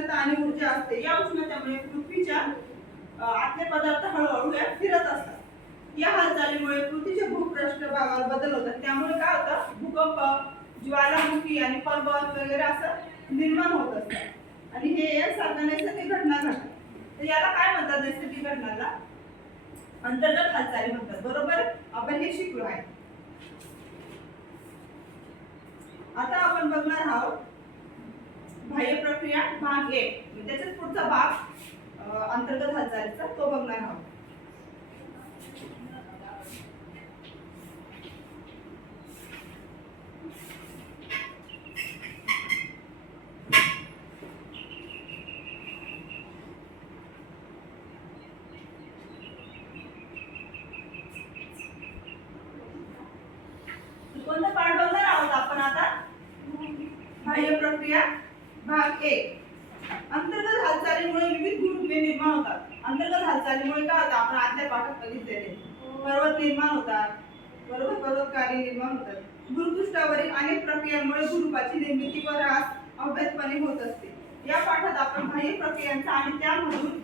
उष्णता आणि ऊर्जा असते. या उष्णतेमुळे पृथ्वीच्या आतले पदार्थ हळूहळू फिरत असतात. या हालचालीमुळे पृथ्वीच्या भूपृष्ठभागावर बदल होतात. त्यामुळे काय होतं, भूकंप, ज्वालामुखी आणि पर्वत वगैरे असं निर्माण होत असतात आणि हे यासारख्या नैसर्गिक घटना घडतात. तर याला काय म्हणतात, नैसर्गिक घटनाला अंतर्गत हालचाली म्हणतात. बरोबर, आपण हे शिकलो आहे. आता आपण बघणार आहोत बाह्य प्रक्रिया भाग 1. त्याच्याच पुढचा भाग अंतर्गत हालचालीचा तो बघणार आहोत. कोणता पाठ बघणार आहोत आपण आता, बाह्य प्रक्रिया भाग 1. अंतर्गत हालचालीमुळे विविध भूरूपे निर्माण होतात. अंतर्गत हालचालीमुळे काय होतं, आपण आजच्या पाठात बघितलेले पर्वत निर्माण होतात. बरोबर, पर्वतकार्य निर्माण होतात. भूपृष्ठावरील अनेक प्रक्रियांमुळे भूरूपाची निर्मिती व ह्रास अभ्यासपणे होत असते. या पाठात आपण बाह्य प्रक्रियांचा आणि त्यामधून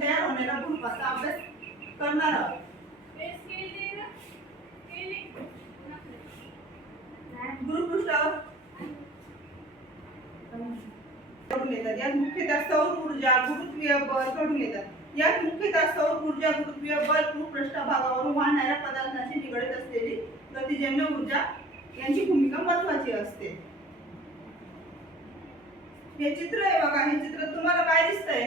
तयार होणाऱ्या भूरूपाचा अभ्यास करणार आहोत. भूपृष्ठावर घडून येतात. यात मुख्यतः सौर ऊर्जा, गुरुत्वीय बल घडून येतात. यात मुख्यतः सौर ऊर्जा, गुरुत्वीय बल, भूपृष्ठभागावरून वाहणाऱ्या पदार्थांशी निगडीत असलेली गतिजन्य ऊर्जा यांची भूमिका महत्त्वाची असते. हे चित्र आहे बघा. हे चित्र तुम्हाला काय दिसतंय?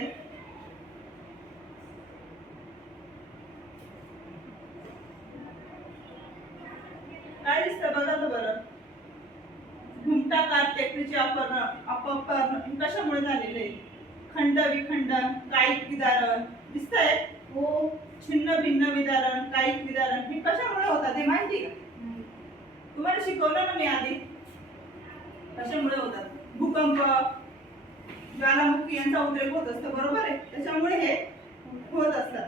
काय दिसतं बघा तर बरं. घुमटाकार टेकडीचे अपकरण कशामुळे झालेले? खंड विखंडन, कायिक विदारण दिसतंय? हो. छिन्न भिन्न विदारण, कायिक विदारण हे कशामुळे होतात हे माहिती का? तुम्हाला शिकवलं ना मी आधी कशामुळे होतात. भूकंप, ज्वालामुखी यांचा उद्रेक होत असतो. बरोबर आहे, त्याच्यामुळे हे होत असतात.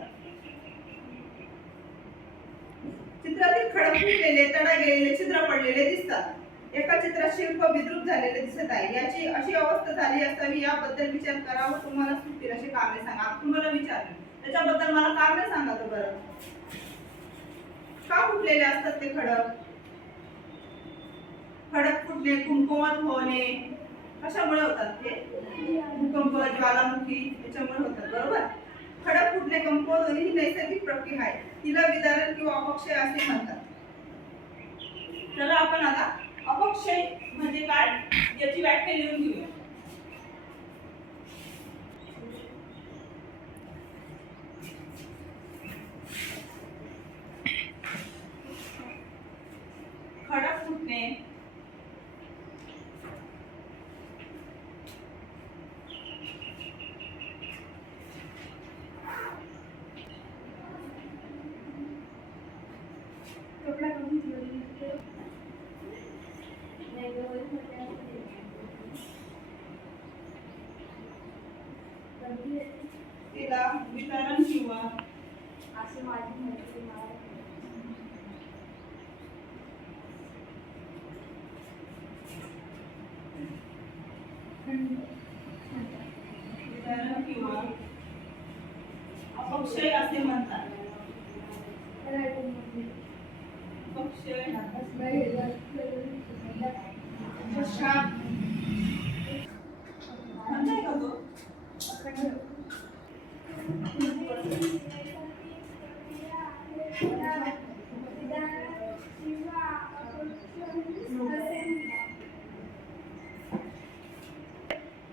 चित्रातील खडक फुटलेले, तडा गेलेले, छिद्र पडलेले दिसतात. एका चित्रात शिल्प विद्रूप झालेले दिसत आहे. याची अशी अवस्था झाली असावी याबद्दल विचार करा व तुम्हाला सुचतील अशी कारणे सांगा. तुम्हाला विचारलं त्याच्याबद्दल मला कारणे सांगा तर बरं. का फुटलेले असतात ते खडक? खडक फुटणे, कुंकुमत होणे कशामुळे होतात ते? भूकंप, ज्वालामुखी याच्यामुळे होतात. बरोबर, खडक फुटणे, कंपन ही नैसर्गिक प्रक्रिया आहे. तिला विदारण किंवा अपक्षय असे म्हणतात. चला आपण आता अपक्षय म्हणजे काय याची व्याख्या लिहून घेऊया. खडक फुटणे, तिला वितरण किंवा असे माझी माहिती वितरण किंवा अपक्षय असे म्हणतात. अपक्षय म्हणताय का तो?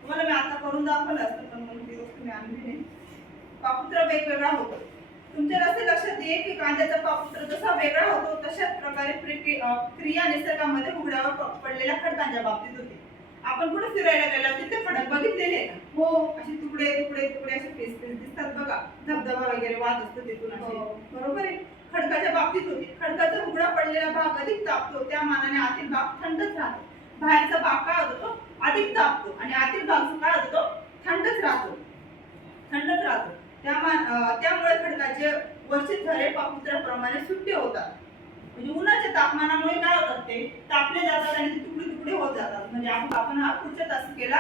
तुम्हाला मी आता करून दाखवलं असतं पण मला ती गोष्ट मी आणली नाही. पापुत्रा वेगवेगळा होतो. तुमच्या असे लक्षात येईल की कांद्याचा पापुत्रा जसा वेगळा होतो तशाच प्रकारे क्रिया निसर्गामध्ये उघड्यावर पडलेल्या खडकांच्या बाबतीत होते. आपण कुठे फिरायला गेलो तिथे खडक बघितलेले ना? हो. असे तुकडे तुकडे तुकडे असे फेस दिसतात बघा. धबधबा वगैरे वाहत असतो तिथून असे. बरोबर आहे, खडकाच्या बाबतीत होते. खडकाचा उघडा पडलेला भाग अधिक तापतो, त्या मानाने आतील भाग थंडच राहतो. बाहेरचा भाग काय होतो अधिक तापतो आणि आतील भाग काय होतो थंडच राहतो. त्यामुळे खडकाचे वरचे थरे पापुत्र्याप्रमाणे सुट्टे होतात. म्हणजे उन्हाच्या तापमानामुळे काय होतात ते तापले जातात आणि ते तुकडे तुकडे होत जातात. म्हणजे आपण हा पुढच्या तासात केला